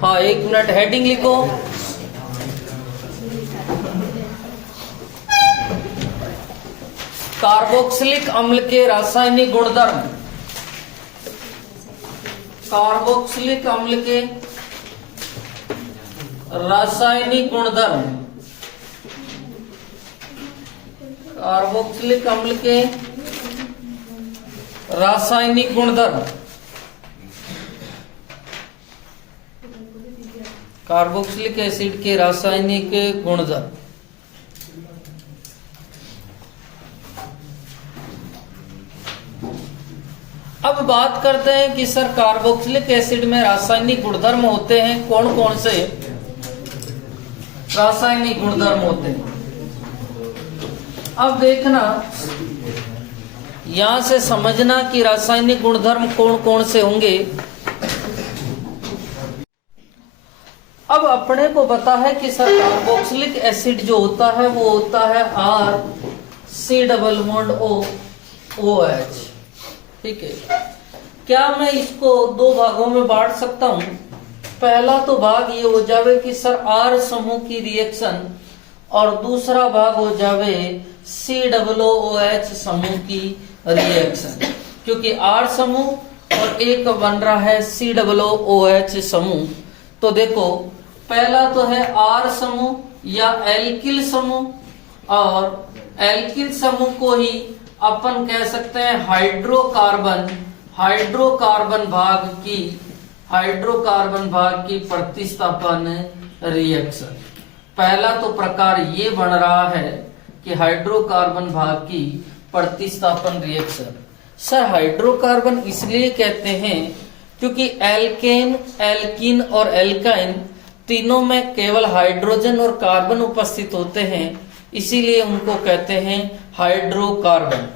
हाँ, 1 minute, heading लिखो। Carboxylic अम्ल के रासायनिक गुणधर्म। कार्बोक्सिलिक अम्ल के रासायनिक गुणधर्म। कार्बोक्सिलिक अम्ल के रासायनिक गुणधर्म। कार्बोक्सिलिक एसिड के रासायनिक गुणधर्म। अब बात करते हैं कि सर कार्बोक्सिलिक एसिड में रासायनिक गुणधर्म होते हैं, कौन कौन से रासायनिक गुणधर्म होते हैं। अब देखना, यहां से समझना कि रासायनिक गुणधर्म कौन कौन से होंगे। अब अपने को पता है कि सर कार्बोक्सिलिक एसिड जो होता है वो होता है RC≡OH। ठीक है, क्या मैं इसको 2 भागों में बांट सकता हूं। पहला तो भाग ये हो जावे कि सर R समूह की रिएक्शन, और दूसरा भाग हो जावे COOH समूह की रिएक्शन, क्योंकि R समूह और एक बन रहा है COOH समूह। तो देखो, पहला तो है R समूह या एल्किल समूह, और एल्किल समूह को ही अपन कह सकते हैं हाइड्रोकार्बन भाग की प्रतिस्थापन रिएक्शन। पहला तो प्रकार ये बन रहा है कि हाइड्रोकार्बन भाग की प्रतिस्थापन रिएक्शन। सर हाइड्रोकार्बन इसलिए कहते हैं क्योंकि एल्केन, एल्कीन और एल्काइन तीनों में केवल हाइड्रोजन और कार्बन उपस्थित होते हैं, इसीलिए उनको कहते हैं हाइड्रोकार्बन।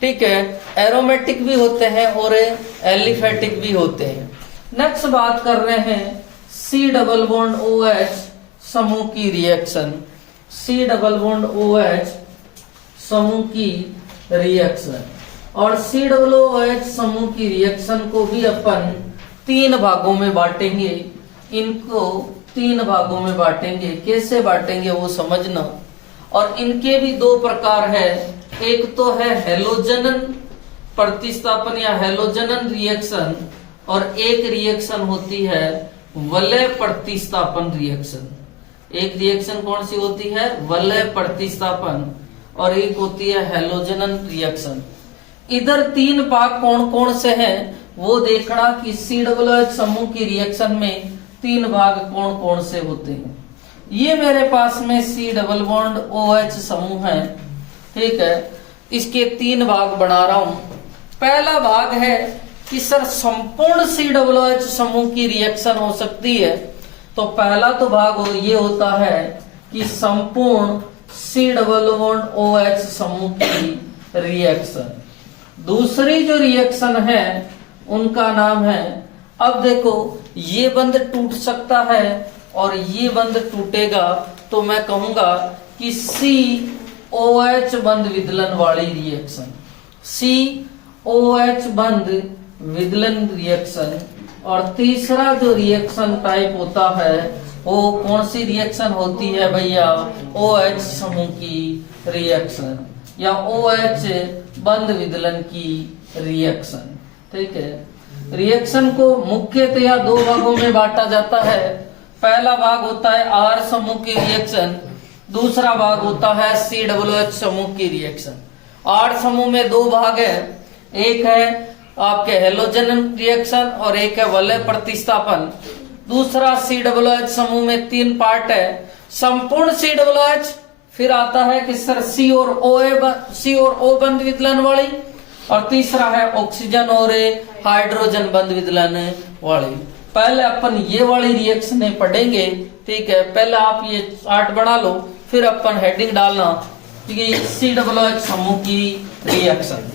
ठीक है, एरोमेटिक भी होते हैं और एलिफेटिक भी होते हैं। नेक्स्ट बात कर रहे हैं C≡OH समूह की रिएक्शन। C≡OH समूह की रिएक्शन, और COOH समूह की रिएक्शन को भी अपन 3 भागों में बांटेंगे। इनको 3 भागों में बांटेंगे, कैसे बांटेंगे वो समझना। और इनके भी 2 प्रकार है, एक तो है हेलोजनन प्रतिस्थापन या हेलोजनन रिएक्शन, और एक रिएक्शन होती है वलय प्रतिस्थापन रिएक्शन। एक रिएक्शन कौन सी होती है, वलय प्रतिस्थापन, और एक होती है हेलोजनन रिएक्शन। इधर 3 भाग कौन कौन से हैं वो देखना कि COOH समूह की रिएक्शन में 3 भाग कौन कौन से होते हैं। ये मेरे पास में C≡OH समूह है। ठीक है, इसके 3 भाग बना रहा हूं। पहला भाग है कि सर संपूर्ण COOH समूह की रिएक्शन हो सकती है। तो पहला तो भाग ये होता है कि संपूर्ण COOH समूह की रिएक्शन। दूसरी जो रिएक्शन है उनका नाम है, अब देखो ये बंद टूट सकता है और ये बंद टूटेगा, तो मैं कहूंगा कि COH बंद विदलन वाली रिएक्शन, COH बंद विदलन रिएक्शन। और तीसरा जो रिएक्शन टाइप होता है वो कौन सी रिएक्शन होती है भैया, OH समूह की रिएक्शन या OH बंद विदलन की रिएक्शन। ठीक है, रिएक्शन को मुख्यतया 2 भागों में बांटा जाता है। पहला भाग होता है R समूह की रिएक्शन, दूसरा भाग होता है COOH समूह की रिएक्शन। R समूह में 2 भाग है, एक है आपके हेलोजनन रिएक्शन और एक है वलय प्रतिस्थापन। दूसरा COOH समूह में 3 पार्ट है, संपूर्ण COOH, फिर आता है कि सर C और O बंद विदलन वाली, और तीसरा है ऑक्सीजन और हाइड्रोजन बंद विदलन वाली। पहले अपन ये वाली रिएक्शन पढ़ेंगे। ठीक है, पहले आप ये चार्ट बना लो, फिर अपन हेडिंग डालना कि COOH समूह की रिएक्शन।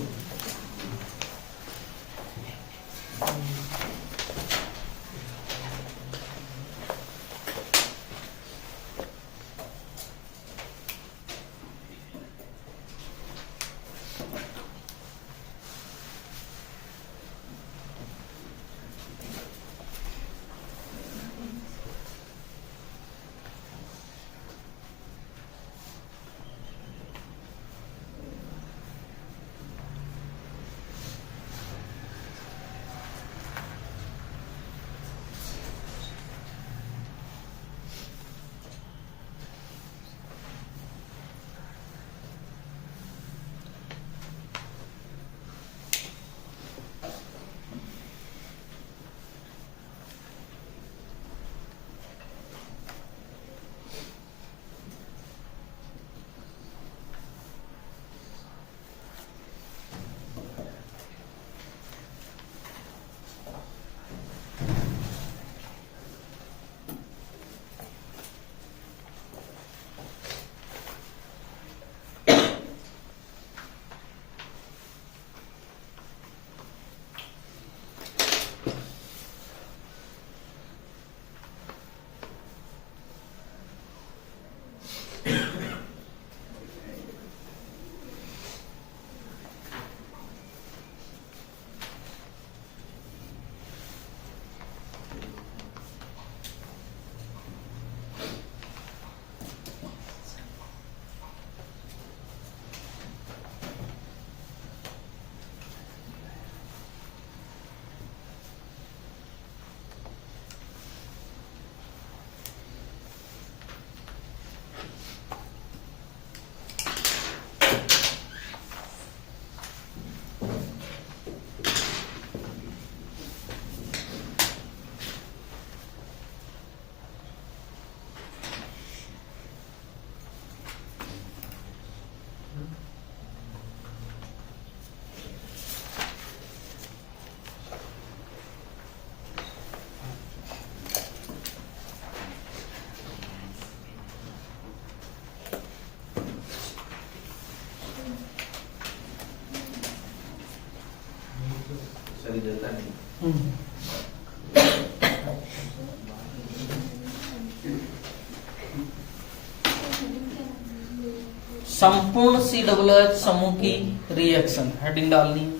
संपूर्ण COOH समूह की रिएक्शन, हेडिंग डालनी है।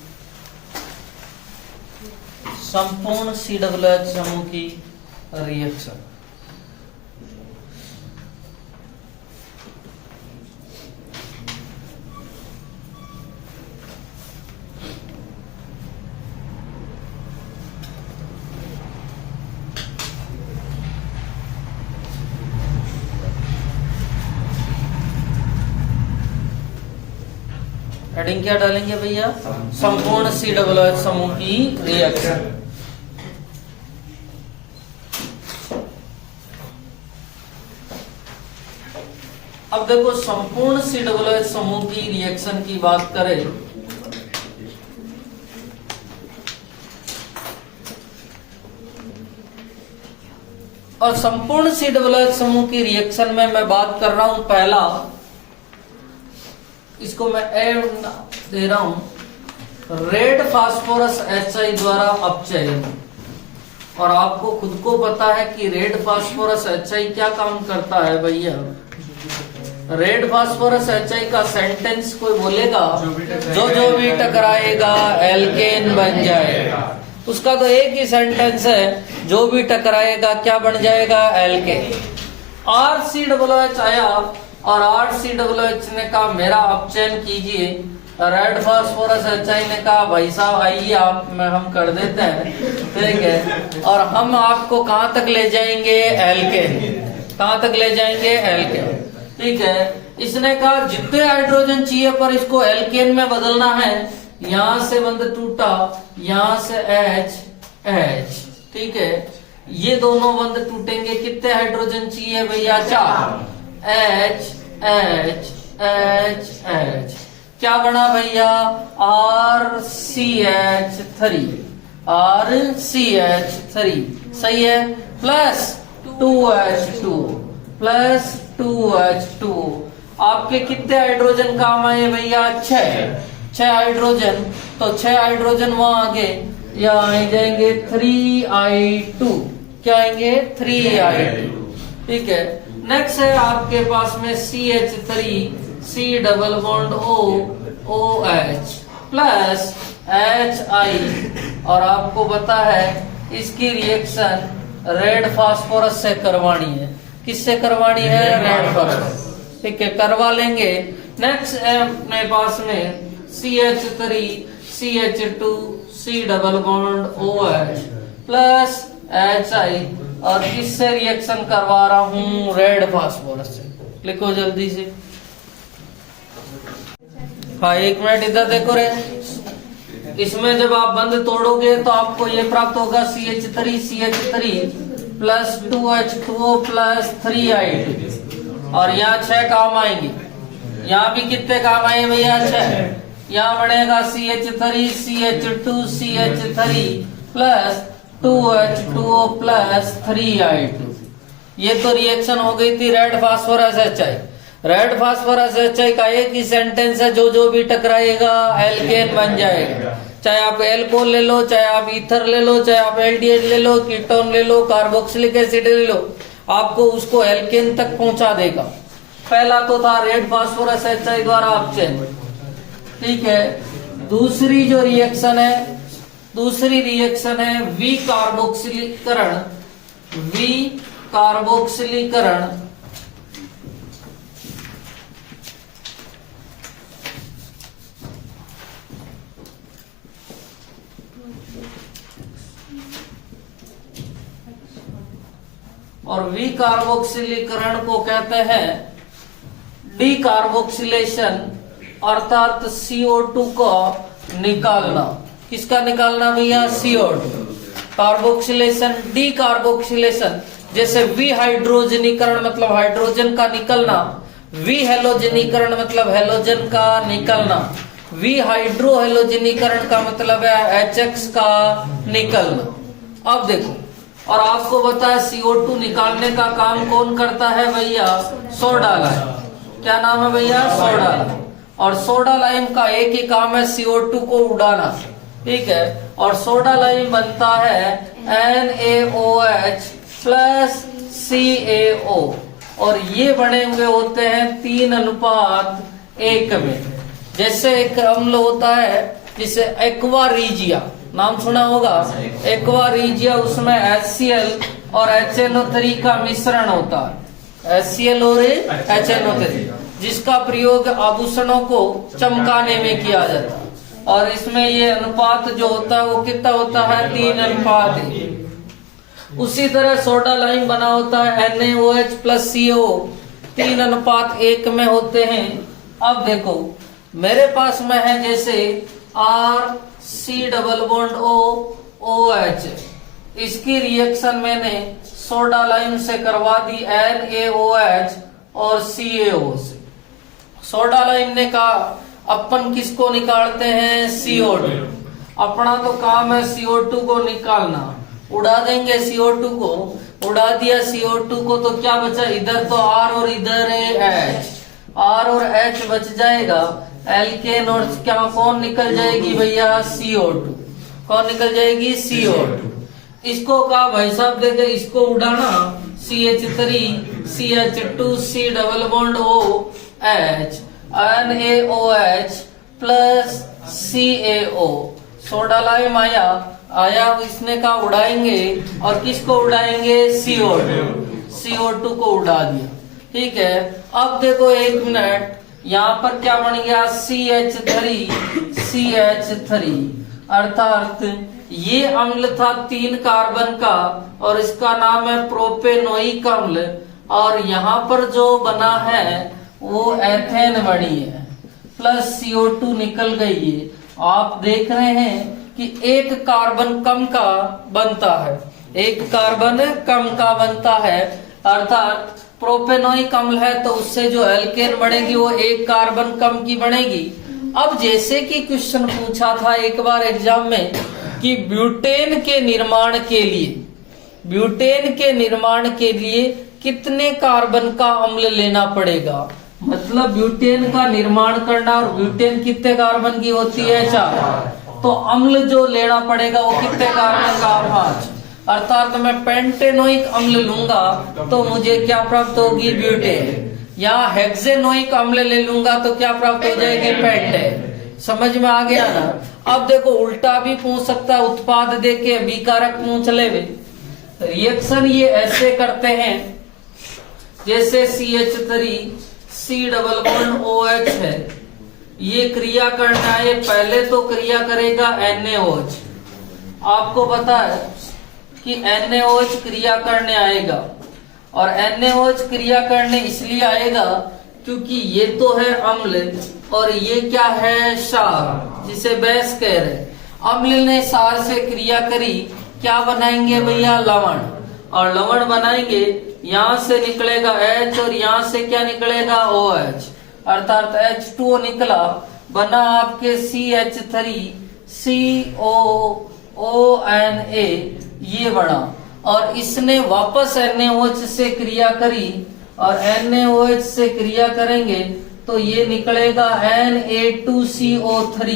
संपूर्ण COOH समूह की रिएक्शन। हेडिंग क्या डालेंगे भैया? संपूर्ण COOH समूह की रिएक्शन। अब देखो, संपूर्ण COOH समूह की रिएक्शन की बात करें और संपूर्ण COOH समूह की रिएक्शन में मैं बात कर रहा हूं, पहला इसको मैं ए दे रहा हूं, रेड फास्फोरस HI द्वारा अपचयन। और आपको खुद को पता है कि रेड फास्फोरस HI क्या काम करता है भैया? रेड फास्फोरस HI का सेंटेंस कोई बोलेगा, जो भी टकराएगा एल्केन बन जाएगा। उसका तो एक ही सेंटेंस है, जो भी टकराएगा क्या बन जाएगा? एल्केन। RCOOH आया और RCOOH ने कहा मेरा अपचयन कीजिए। रेड फास्फोरस HI ने कहा भाई साहब आइए आप में हम कर देते हैं, ठीक है। और हम आपको कहां तक ले जाएंगे? एल्केन। कहां तक ले जाएंगे? एल्केन, ठीक है। इसने कहा जितने हाइड्रोजन चाहिए पर इसको एल्केन में बदलना है। यहां से बंद टूटा, यहां से H, ठीक है। ये दोनों बंद टूटेंगे, कितने हाइड्रोजन चाहिए भैया? 4। H क्या बना भैया? RCH3 सही है। प्लस 2H2 आपके कितने हाइड्रोजन काम आए भैया? 6 हाइड्रोजन। तो 6 हाइड्रोजन वहां आगे, यहाँ आ जाएंगे 3I2। क्या आएंगे? 3I2, ठीक है। नेक्स्ट है आपके पास में CH3 C double bond OH plus HI। और आपको पता है इसकी रिएक्शन रेड फास्फोरस से करवानी है। किससे करवानी है? रेड फास्फोरस, ठीक है, करवा लेंगे। नेक्स्ट है अपने पास में CH3 CH2 C double bond OH plus HI। और किससे रिएक्शन करवा रहा हूं? रेड फास्फोरस से। लिखो जल्दी से। हाँ, 1 मिनट इधर देखो रे। इसमें जब आप बंद तोड़ोगे तो आपको ये प्राप्त होगा CH3 plus 2H2O plus 3I2। और यहाँ 6 काम आएंगे। यहाँ भी कितने काम आए भैया? 6। यहाँ बनेगा CH3 CH2 plus 2H2O plus 3I2। ये तो रिएक्शन हो गई थी red phosphorus HI। Red phosphorus HI का एक ही सेंटेंस है, जो भी टकराएगा एल्केन बन जाएगा। चाहे आप एल्कोहल ले लो, चाहे आप ईथर ले लो, चाहे आप एल्डिहाइड ले लो, कीटोन ले लो, कार्बोक्सिलिक एसिड ले लो, आपको उसको एल्केन तक पहुंचा देगा। पहला तो था रेड फास्फोरस HI द्वारा अपचयन, ठीक है। दूसरी रिएक्शन है विकार्बोक्सिलीकरण। और विकार्बोक्सिलीकरण को कहते हैं डीकार्बोक्सिलेशन, अर्थात CO2 को निकालना। किसका निकालना भैया? CO2। कार्बोक्सिलेशन, डीकार्बोक्सिलेशन, जैसे विहाइड्रोजनीकरण मतलब हाइड्रोजन का निकलना, विहेलोजनीकरण मतलब हेलोजन का निकलना, विहाइड्रोहेलोजनीकरण का मतलब है HX का निकलना। अब देखो, और आपको पता है CO2 निकालने का काम कौन करता है भैया? Soda lime. क्या नाम है भैया? Soda lime. और सोडा लाइम का एक ही काम है CO2 को उड़ाना, ठीक है। और सोडा लाइम बनता है NaOH प्लस CaO, और ये बने हुए होते हैं 3:1 में। जैसे एक अम्ल होता है जिसे एक्वा रीजिया, नाम सुना होगा, एक्वा रीजिया, उसमें HCl और HNO3 का मिश्रण होता है, HCl और HNO3, जिसका प्रयोग आभूषणों को चमकाने में किया जाता है। और इसमें ये अनुपात जो होता है वो कितना होता है, 3:1। उसी तरह सोडा लाइम बना होता है NaOH प्लस CO, 3:1 में होते हैं। अब देखो मेरे पास में है जैसे RC≡OH, इसकी रिएक्शन मैंने सोडा लाइम से करवा दी NaOH और CaO से। सोडा लाइम ने कहा अपन किसको निकालते हैं, CO2। अपना तो काम है CO2 को निकालना, उड़ा देंगे CO2 को, उड़ा दिया CO2 को तो क्या बचा, इधर तो R और इधर है H, R और H बच जाएगा, एल्केन और क्या कौन निकल जाएगी भैया, CO2। कौन निकल जाएगी, CO2। इसको कहा भाई साहब देखे इसको उड़ाना, CH3 CH2 C≡OH NaOH plus CaO, soda lime आया, इसने कहा उड़ाएंगे, और किसको उड़ाएंगे, CO2 को उड़ा दिया। ठीक है। अब देखो एक मिनट, यहाँ पर क्या बन गया, CH3, अर्थात ये अम्ल था 3 कार्बन का और इसका नाम है प्रोपेनोइक अम्ल, और यहाँ पर जो बना है वो एथेन बनी है, प्लस CO2 निकल गई है। आप देख रहे हैं कि एक कार्बन कम का बनता है, एक कार्बन कम का बनता है, अर्थात प्रोपेनोइक अम्ल है तो उससे जो एल्केन बनेगी वो एक कार्बन कम की बनेगी। अब जैसे कि क्वेश्चन पूछा था एक बार एग्जाम में कि ब्यूटेन के निर्माण के लिए कितने कार्बन का अम्ल लेना पड़ेगा, मतलब ब्यूटेन का निर्माण करना, और ब्यूटेन कितने कार्बन की होती है, 4, तो अम्ल जो लेना पड़ेगा वो कितने कार्बन का, 5। अर्थात मैं पेंटेनोइक अम्ल लूंगा तो मुझे क्या प्राप्त होगी, ब्यूटेन, या हेक्सेनोइक अम्ल ले लूंगा तो क्या प्राप्त हो जाएगी, पेंटेन। समझ में आ गया ना। अब देखो उल्टा भी पूछ सकता है, उत्पाद देके अभिकारक पूछ ले। रिएक्शन ये ऐसे करते हैं जैसे CH3 C≡OH है, ये क्रिया करना है, पहले तो क्रिया करेगा NaOH। आपको पता है कि NaOH क्रिया करने आएगा, और NaOH क्रिया करने इसलिए आएगा क्योंकि ये तो है अम्ल और ये क्या है, क्षार, जिसे बेस कह रहे। अम्ल ने क्षार से क्रिया करी, क्या बनाएंगे भैया, लवण, और लवण बनाएंगे, यहाँ से निकलेगा H और यहाँ से क्या निकलेगा, OH, अर्थात H2O निकला, बना आपके CH3 COONA, ये बना, और इसने वापस NaOH से क्रिया करी, और NaOH से क्रिया करेंगे तो ये निकलेगा Na2CO3,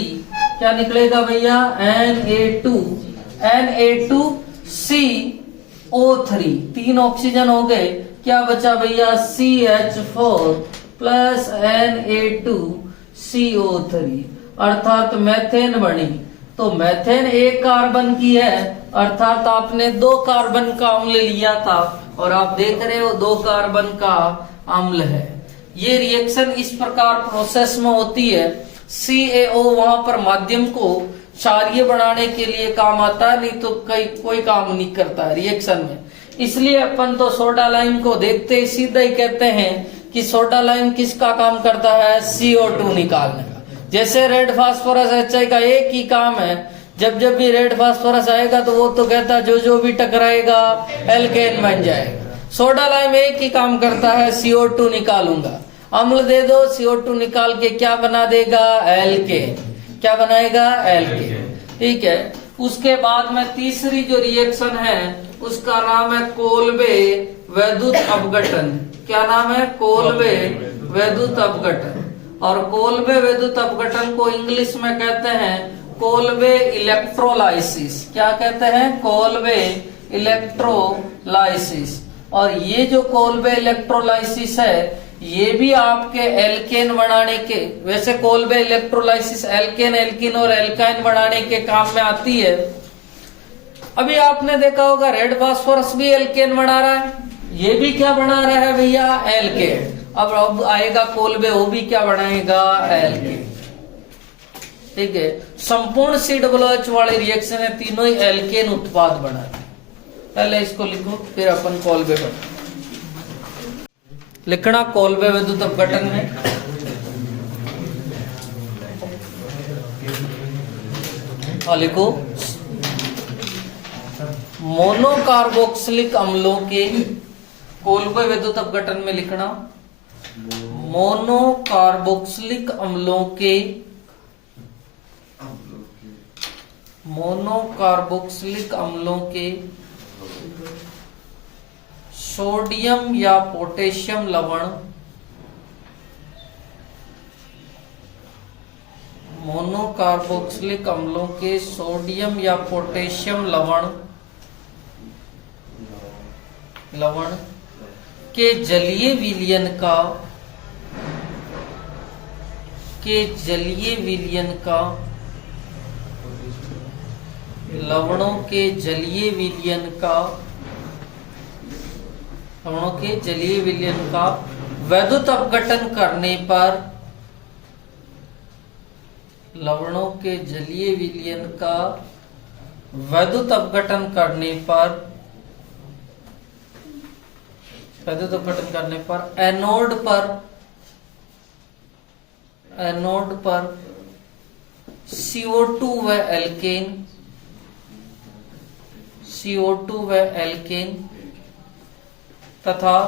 क्या निकलेगा भैया, Na2CO3, 3 ऑक्सीजन हो गए, क्या बचा भैया, CH4 प्लस Na2CO3, अर्थात मेथेन बनी। तो मेथेन एक कार्बन की है, अर्थात आपने 2 कार्बन का अम्ल लिया था, और आप देख रहे हो 2 कार्बन का अम्ल है। ये रिएक्शन इस प्रकार प्रोसेस में होती है। CaO वहां पर माध्यम को क्षारीय बनाने के लिए काम आता है, नहीं तो कोई काम नहीं करता है रिएक्शन में। इसलिए अपन तो सोडा लाइम को देखते ही सीधा ही कहते हैं कि सोडा लाइम किसका काम करता है, CO2 निकालने का। जैसे रेड फास्फोरस HI का एक ही काम है, जब भी रेड फास्फोरस आएगा तो वो तो कहता है जो भी टकराएगा एल्केन बन जाएगा। सोडा लाइम एक ही काम करता है, CO2 निकालूंगा, अम्ल दे दो, CO2 निकाल के क्या बना देगा, एल्केन, क्या बनाएगा, एल्केन। ठीक है। उसके बाद में तीसरी जो रिएक्शन है उसका नाम है कोल्बे वैद्युत अपघटन। क्या नाम है, कोल्बे वैद्युत अपघटन। और कोल्बे वैद्युत अपघटन को इंग्लिश में कहते हैं कोल्बे इलेक्ट्रोलाइसिस, क्या कहते हैं, कोल्बे इलेक्ट्रोलाइसिस। और ये जो कोल्बे इलेक्ट्रोलाइसिस है ये भी आपके एल्केन बनाने के, वैसे कोल्बे इलेक्ट्रोलाइसिस एल्केन, एल्कीन और एल्काइन बनाने के काम में आती है। अभी आपने देखा होगा रेड फास्फोरस भी एल्केन बना रहा है, ये भी क्या बना रहा है भैया, एल्केन। अब आएगा कोल्बे, वो भी क्या बनाएगा, एल्केन। ठीक है, संपूर्ण COOH वाले रिएक्शन है, तीनों ही एल्केन उत्पाद बनाते हैं। पहले इसको लिखो, फिर अपन कोल्बे पर लिखना। कोल्बे विद्युत अपघटन में लिखो मोनोकार्बोक्सिलिक अम्लों के, कोल्बे विद्युत अपघटन में लिखना मोनोकार्बोक्सिलिक अम्लों के, मोनोकार्बोक्सिलिक अम्लों के सोडियम या पोटेशियम लवण, मोनोकार्बोक्सिलिक अम्लों के सोडियम या पोटेशियम लवण के जलीय विलयन का, लवणों के जलीय विलयन का विद्युत अपघटन करने पर, लवणों के जलीय विलयन का विद्युत अपघटन करने पर, एनोड पर CO2 व एल्केन तथा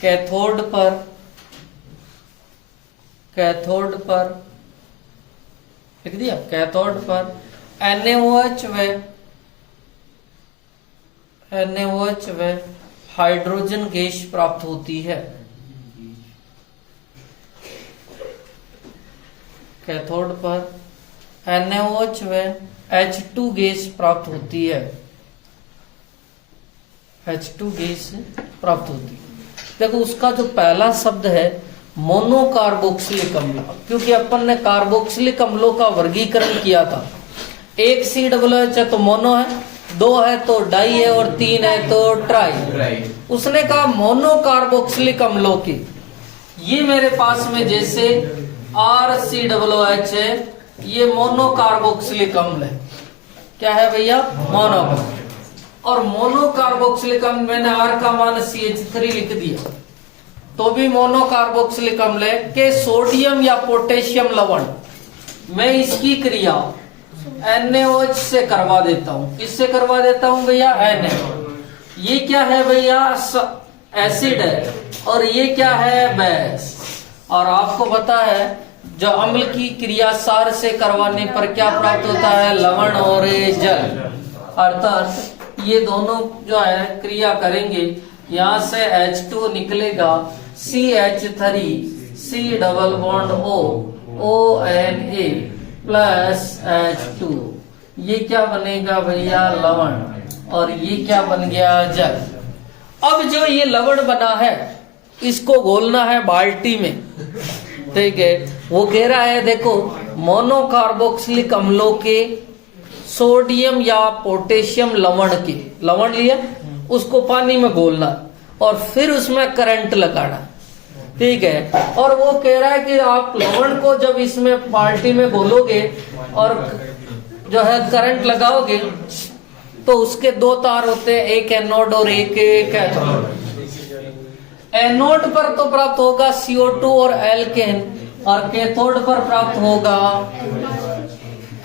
कैथोड पर लिख दिया, कैथोड पर NaOH व हाइड्रोजन गैस प्राप्त होती है। कैथोड पर NaOH व H2 गैस प्राप्त होती है, H2 गैस प्राप्त होती है। देखो उसका जो पहला शब्द है मोनोकार्बोक्सिलिक अम्ल, क्योंकि अपन ने कार्बोक्सिलिक अम्लों का वर्गीकरण किया था। एक COOH है तो मोनो है, 2 है तो डाई है, और 3 है तो ट्राई। उसने कहा मोनोकार्बोक्सिलिक अम्लों की, ये मेरे पास में जैसे RCOOH है, ये मोनोकार्बोक्सिलिक अम्ल है। क्या है भैया, मोनो। और मोनोकार्बोक्सिलिक अम्ल मैंने R का मान CH3 लिख दिया, तो भी मोनोकार्बोक्सिलिक अम्ल है के सोडियम या पोटेशियम लवण, मैं इसकी क्रिया NaOH से करवा देता हूं। किससे करवा देता हूं भैया, Na। ये क्या है भैया, एसिड है, और ये क्या है, बेस। और आपको पता है जो अम्ल की क्रिया सार से करवाने पर क्या प्राप्त होता है, लवण और जल। अर्थात ये दोनों जो है क्रिया करेंगे, यहां से H2 निकलेगा, CH3 C double bond ONA plus H2, ये क्या बनेगा भैया, लवण, और ये क्या बन गया, जल। अब जो ये लवण बना है इसको घोलना है बाल्टी में, ठीक है। वो कह रहा है देखो मोनोकार्बोक्सिलिक अम्लों के सोडियम या पोटेशियम लवण के, लवण लिया उसको पानी में घोलना और फिर उसमें करंट लगाना, ठीक है। और वो कह रहा है कि आप लवण को जब इसमें बाल्टी में घोलोगे और जो है करंट लगाओगे तो उसके 2 तार होते हैं, एक एनोड और एक कैथोड। एनोड पर तो प्राप्त होगा CO2 और एल्केन, और कैथोड पर प्राप्त होगा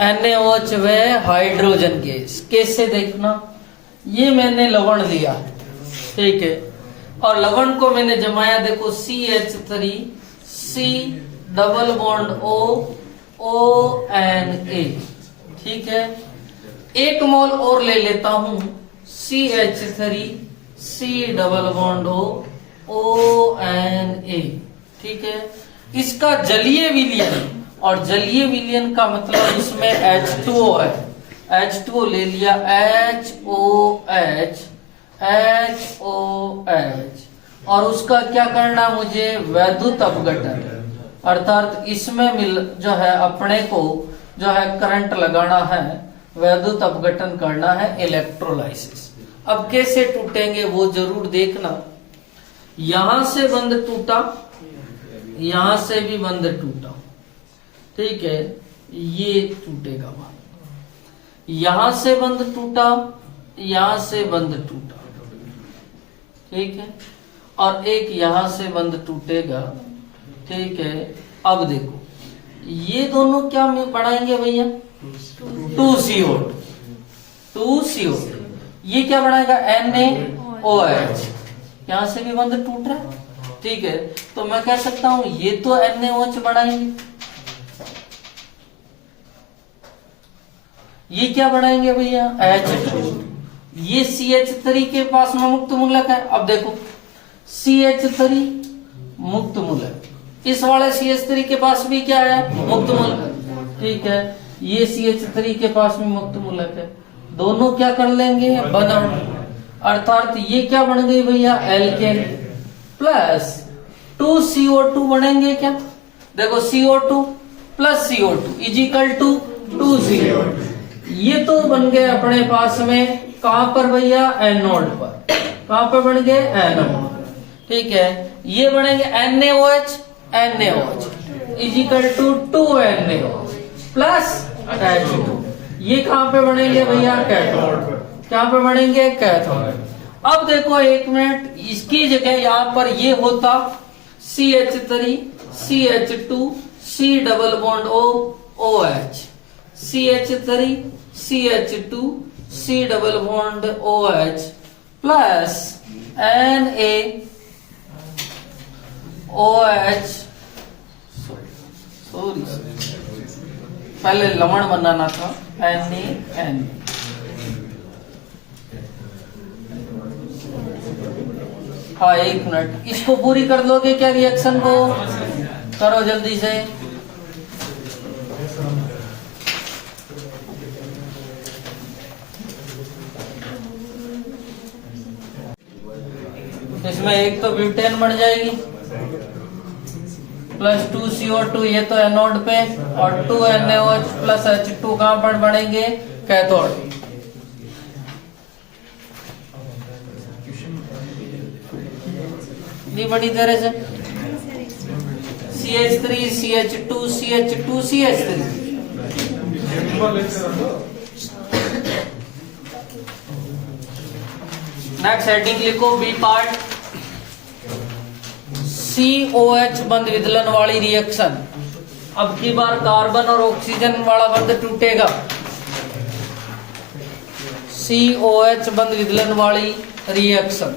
NaOH व हाइड्रोजन गैस। कैसे देखना, ये मैंने लवण लिया, ठीक है, और लवण को मैंने जमाया, देखो CH3 C double bond ONA, ठीक है। 1 मोल और ले लेता हूं, CH3 C double bond ONA, ठीक है। इसका जलीय विलयन, और जलीय विलयन का मतलब इसमें H2O है, H2O ले लिया, HOH, HOH, और उसका क्या करना मुझे, वैद्युत अपघटन, अर्थात इसमें जो है अपने को जो है करंट लगाना है, वैद्युत अपघटन करना है, इलेक्ट्रोलाइसिस। अब कैसे टूटेंगे वो जरूर देखना। यहां से बंध टूटा, यहां से भी बंध टूटा, ठीक है, ये टूटेगा वहां, यहां से बंध टूटा, यहां से बंध टूटा, ठीक है, और एक यहां से बंध टूटेगा, ठीक है। अब देखो ये दोनों क्या बढ़ाएंगे भैया, 2CO2, 2CO2, ये क्या बढ़ाएगा, NaOH, यहां से भी बंध टूट रहा है, ठीक है। तो मैं कह सकता हूं ये तो NaOH बढ़ाएंगे, ये क्या बढ़ाएंगे भैया, H2, ये CH3 के पास में मुक्त मूलक है। अब देखो CH3 मुक्त मूलक, इस वाले CH3 के पास भी क्या है, मुक्त मूलक, ठीक है, ये CH3 के पास में मुक्त मूलक है, दोनों क्या कर लेंगे, बना, अर्थात ये क्या बन गई भैया, एल्केन, प्लस 2CO2 बनेंगे क्या, देखो CO2 plus CO2 is equal to 2CO2, ये तो बन गए अपने पास में, कहां पर भैया, एनोड पर, कहां पर बन गए, एनोड, ठीक है। ये बनेंगे NaOH, NaOH is equal to 2NaOH plus H2, ये कहां पे बनेंगे भैया, कैथोड, कहां पे बनेंगे, कैथोड। अब देखो एक मिनट, इसकी जगह यहां पर ये होता CH3 CH2 C double bond O OH, CH3 CH2 C double bond OH plus NaOH, sorry पहले लवण बनाना था, NaN, हाँ एक मिनट, इसको पूरी कर लोगे क्या, रिएक्शन को करो जल्दी से। इसमें एक तो ब्यूटेन बन जाएगी, प्लस 2CO2, ये तो एनोड पे, और 2NaOH प्लस H2 कहां पर बढ़ेंगे, कैथोड। बड़ी तरह से CH3 CH2 CH2 CH3, next heading लिखो, बी पार्ट, COH बंध विदलन वाली रिएक्शन। अब की बार कार्बन और ऑक्सीजन वाला बंध टूटेगा, COH बंध विदलन वाली रिएक्शन,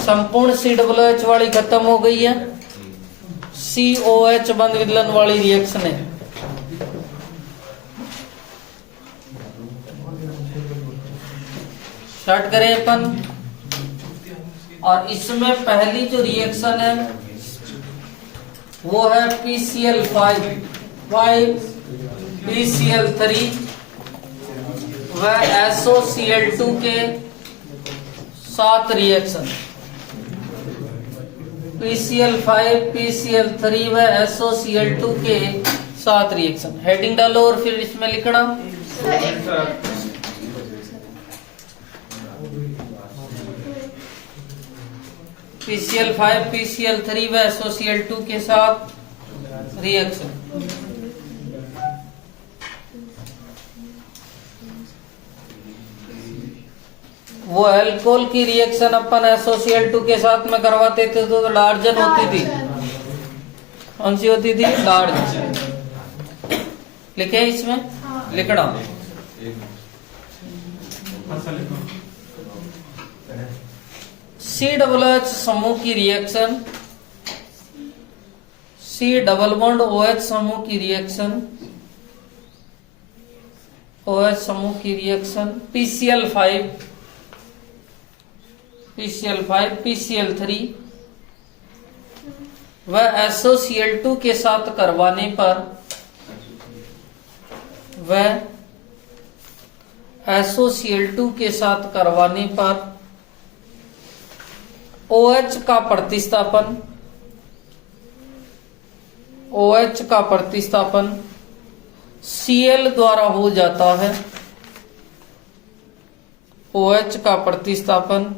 संपूर्ण COH वाली खत्म हो गई है, COH बंध विदलन वाली रिएक्शन है। स्टार्ट करें अपन, और इसमें पहली जो रिएक्शन है वो है PCl5 PCl3 व SOCl2 के साथ रिएक्शन, PCl5 PCl3 व SOCl2 के साथ रिएक्शन। हेडिंग डालो और फिर इसमें लिखना, PCl5 PCl3 व SOCl2 के साथ रिएक्शन। वो अल्कोहल की रिएक्शन अपन SOCl2 के साथ में करवाते थे तो डार्जन होती थी, कौन सी होती थी, डार्जन। लिखे इसमें, लिखना COH समूह की reaction, C double bond OH समूह की रिएक्शन, OH समूह की रिएक्शन, PCl5 PCl3 वह SOCl2 के साथ करवाने पर SOCl2 के साथ करवाने पर OH का प्रतिस्थापन Cl द्वारा हो जाता है। OH का प्रतिस्थापन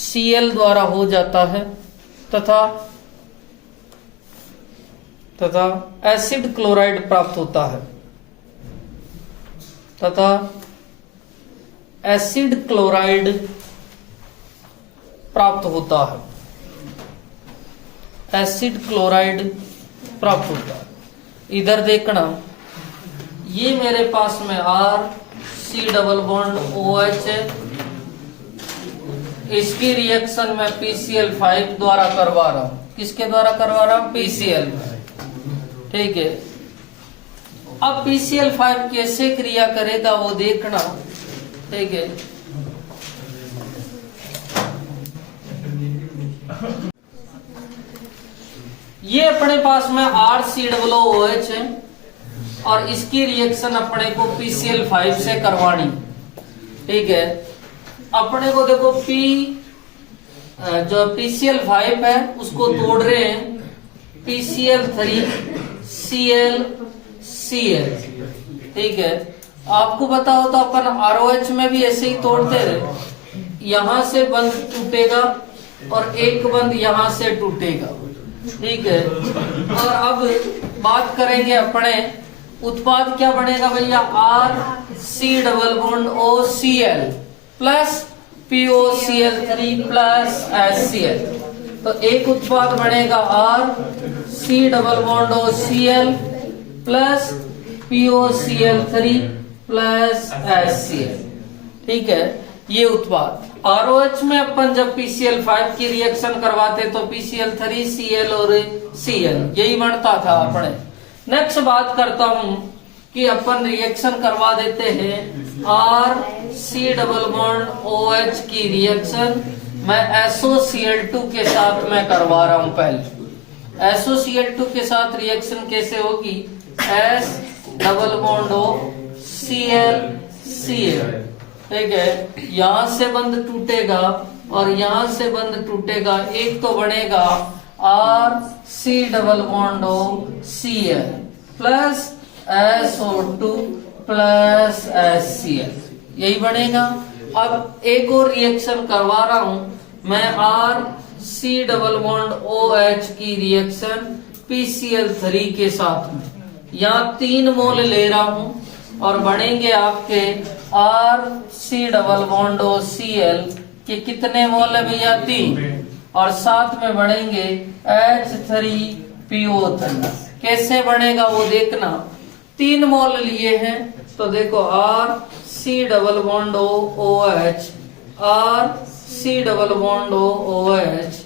Cl द्वारा हो जाता है तथा एसिड क्लोराइड प्राप्त होता है। एसिड क्लोराइड प्राप्त होता है। इधर देखना, ये मेरे पास में R डबल बॉन्ड OH है। इसकी रिएक्शन मैं PCl5 द्वारा करवा रहा हूं। किसके द्वारा करवा रहा हूं? PCl। ठीक है, अब PCl5 कैसे क्रिया करेगा वो देखना। ठीक है, ये अपने पास में RCOOH है और इसकी रिएक्शन अपने को PCl5 से करवानी। ठीक है, अपने को देखो जो PCl5 है उसको तोड़ रहे हैं PCl3Cl। ठीक है, आपको पता हो तो अपन ROH में भी ऐसे ही तोड़ते रहे। यहां से बंद टूटेगा और एक बंद यहां से टूटेगा। ठीक है, और अब बात करेंगे अपने उत्पाद क्या बनेगा भैया? RC double bond OCl plus POCl3 plus HCl। तो एक उत्पाद बनेगा RC double bond OCl plus POCl3 plus HCl। ठीक है, ये उत्पाद ROH में अपन जब PCl5 की रिएक्शन करवाते तो PCl3Cl और Cl यही बनता था अपने। नेक्स्ट बात करता हूं कि अपन रिएक्शन करवा देते हैं RC डबल बॉन्ड OH की रिएक्शन मैं SOCl2 के साथ मैं करवा रहा हूं। पहले SOCl2 के साथ रिएक्शन कैसे होगी? S double bond O Cl। ठीक है, यहां से बंद टूटेगा और यहां से बंद टूटेगा। एक तो बनेगा RC double bond OCl plus SO2 plus HCl, यही बनेगा। अब एक और रिएक्शन करवा रहा हूं मैं RC डबल बॉन्ड OH की रिएक्शन PCl3 के साथ में। यहाँ 3 मोल ले रहा हूं और बनेंगे आपके RC डबल बॉन्ड OCl के कितने मोल है भैया? 3। और साथ में बनेंगे H3PO3। कैसे बनेगा वो देखना। 3 मोल लिए हैं तो देखो RC double bond OH, RC double bond OH,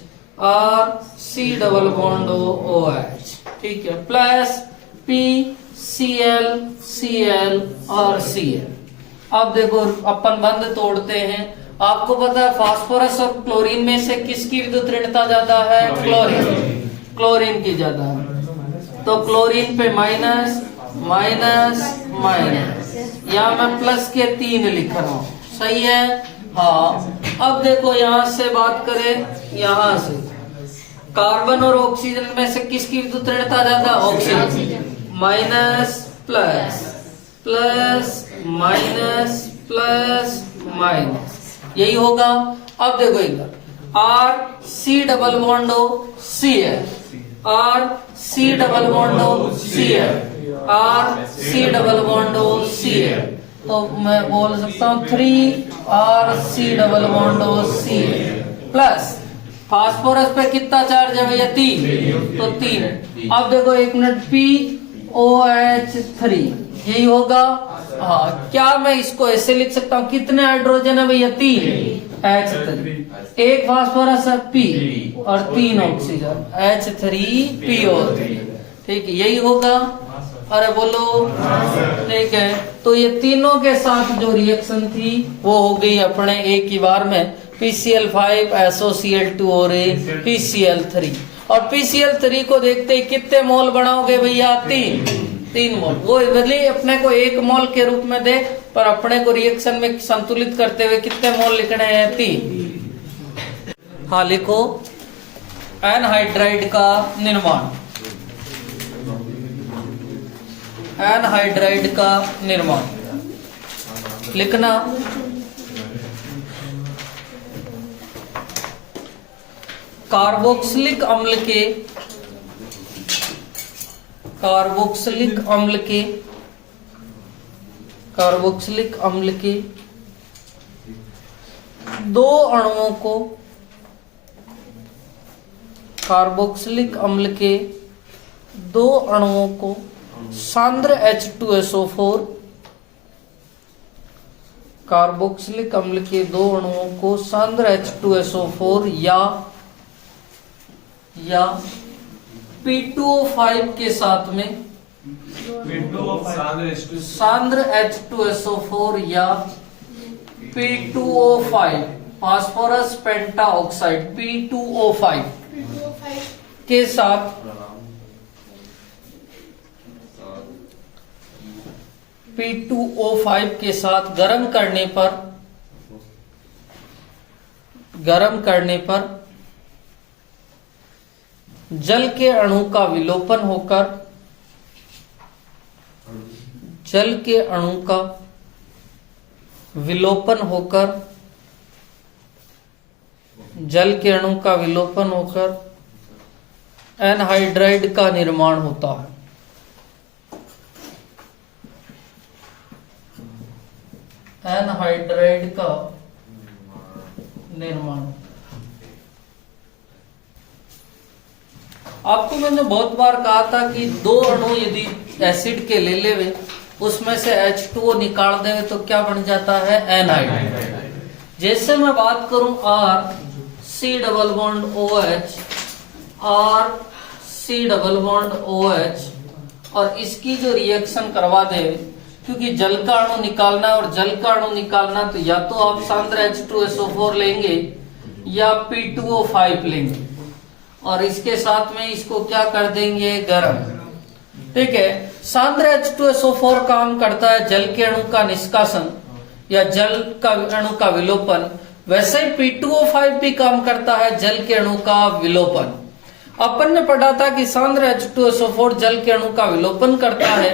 RC double bond OH। ठीक है, प्लस PCl, Cl और Cl। अब देखो अपन बंद तोड़ते हैं। आपको पता है फास्फोरस और क्लोरीन में से किसकी विद्युत ऋणता ज्यादा है? क्लोरीन की ज्यादा है। तो क्लोरीन पे माइनस माइनस माइनस, यहाँ मैं प्लस के 3 लिख रहा हूँ। सही है? हाँ। अब देखो यहां से बात करें, यहां से कार्बन और ऑक्सीजन में से किसकी विद्युत ऋणता ज्यादा? Oxygen. Minus plus plus minus plus minus, यही होगा। अब देखो इधर RC double bond Cl, RC double bond Cl, RC double bond Cl। तो मैं बोल सकता हूँ 3RC double bond Cl plus phosphorus पे कितना चार्ज है भैया? 3। तो 3। अब देखो 1 मिनट, POH3 यही होगा। हाँ, क्या मैं इसको ऐसे लिख सकता हूँ? कितने हाइड्रोजन है भैया? 3 H3। एक फास्फोरस है P और 3 ऑक्सीजन H3PO3। ठीक है, यही होगा। अरे बोलो। ठीक है, तो ये तीनों के साथ जो रिएक्शन थी वो हो गई अपने एक ही बार में PCl5, SOCl2 और PCl3। और PCl3 को देखते ही कितने मोल बनाओगे भैया? 3 मोल। वो भले अपने को 1 मोल के रूप में दे, पर अपने को रिएक्शन में संतुलित करते हुए कितने मोल लिखने हैं? 3। हाँ लिखो, एनहाइड्राइड का निर्माण, एनहाइड्राइड का निर्माण लिखना। कार्बोक्सिलिक अम्ल के, कार्बोक्सिलिक अम्ल के, कार्बोक्सिलिक अम्ल के 2 अणुओं को, कार्बोक्सिलिक अम्ल के 2 अणुओं को सांद्र H2SO4, कार्बोक्सिलिक अम्ल के 2 अणुओं को सांद्र H2SO4 या P2O5 के साथ में, सांद्र H2SO4 या P2O5, फास्फोरस पेंटाऑक्साइड P2O5 के साथ P2O5 के साथ गर्म करने पर जल के अणु का विलोपन होकर, जल के अणु का विलोपन होकर, जल के अणु का विलोपन होकर एनहाइड्राइड का निर्माण होता है। एनहाइड्राइड का निर्माण। आपको मैंने बहुत बार कहा था कि 2 अणु यदि एसिड के ले लेवे, उसमें से H2O निकाल देवे तो क्या बन जाता है? एनहाइड्राइड। जैसे मैं बात करूं R C double bond OH, R C double bond OH, और इसकी जो रिएक्शन करवा दे, क्योंकि जल का अणु निकालना और जल का अणु निकालना, तो या तो आप सांद्र H2SO4 लेंगे या P2O5 लेंगे, और इसके साथ में इसको क्या कर देंगे? गर्म। ठीक है। सांद्र H2SO4 काम करता है जल के अणु का निष्कासन या जल का अणु का विलोपन, वैसे ही P2O5 भी काम करता है जल के अणु का विलोपन। अपन ने पढ़ा था कि सांद्र H2SO4 जल के अणु का विलोपन करता है,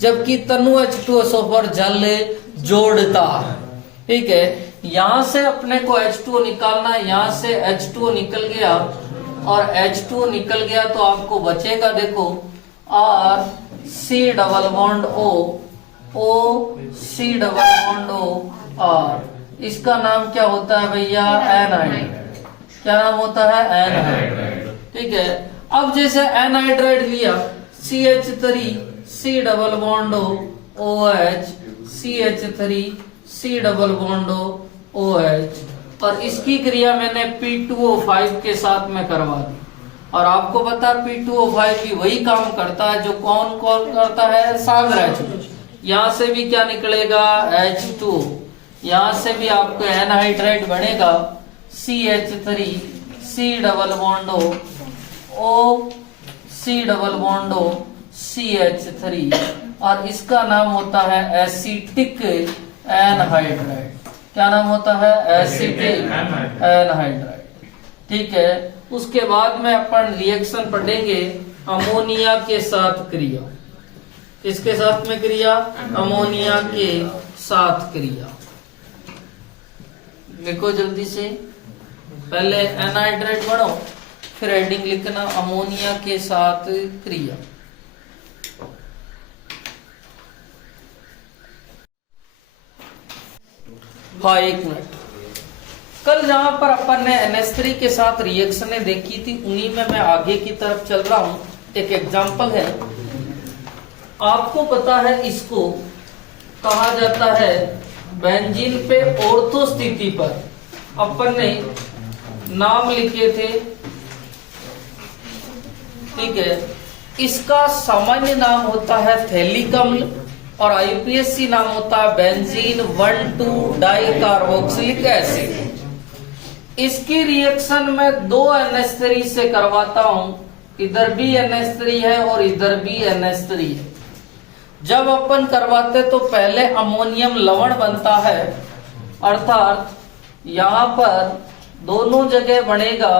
जबकि तनु H2SO4 जल जोड़ता है। ठीक है। यहां से अपने को H2O निकालना है, यहां से H2O निकल गया और H2O निकल गया तो आपको बचेगा, देखो R C double bond O C double bond O R, इसका नाम क्या होता है भैया? एनहाइड्राइड। क्या नाम होता है? एनहाइड्राइड। ठीक है। अब जैसे एनहाइड्राइड लिया, CH3 C double bond OH, CH3 C double bond OH, और इसकी क्रिया मैंने P2O5 के साथ में करवा दी। और आपको पता P2O5 भी वही काम करता है जो कौन करता है? सांद्र H2। यहां से भी क्या निकलेगा? H2। यहां से भी आपको एनहाइड्राइड बनेगा CH3 C double bond O C double bond O CH3, और इसका नाम होता है एसिटिक एनहाइड्राइड। क्या नाम होता है? Acetic anhydride. ठीक है। उसके बाद में अपन रिएक्शन पढ़ेंगे अमोनिया के साथ क्रिया। किसके साथ में क्रिया? अमोनिया के साथ क्रिया। लिखो जल्दी से, पहले एनहाइड्राइड पढ़ो, फिर हेडिंग लिखना अमोनिया के साथ क्रिया। हाँ, 1 मिनट। कल जहां पर अपन ने NH3 के साथ रिएक्शनें देखी थी, उन्हीं में मैं आगे की तरफ चल रहा हूं। एक एग्जांपल है, आपको पता है इसको कहा जाता है बेंजीन पे ऑर्थो स्थिति पर अपन ने नाम लिखे थे। ठीक है। इसका सामान्य नाम होता है थैलिक अम्ल और IUPAC नाम होता है बेंजीन 1,2 डाइकार्बोक्सिलिक एसिड। इसकी रिएक्शन में 2 NH3 से करवाता हूं, इधर भी NH3 है और इधर भी NH3 है। जब अपन करवाते तो पहले अमोनियम लवण बनता है, अर्थात यहां पर दोनों जगह बनेगा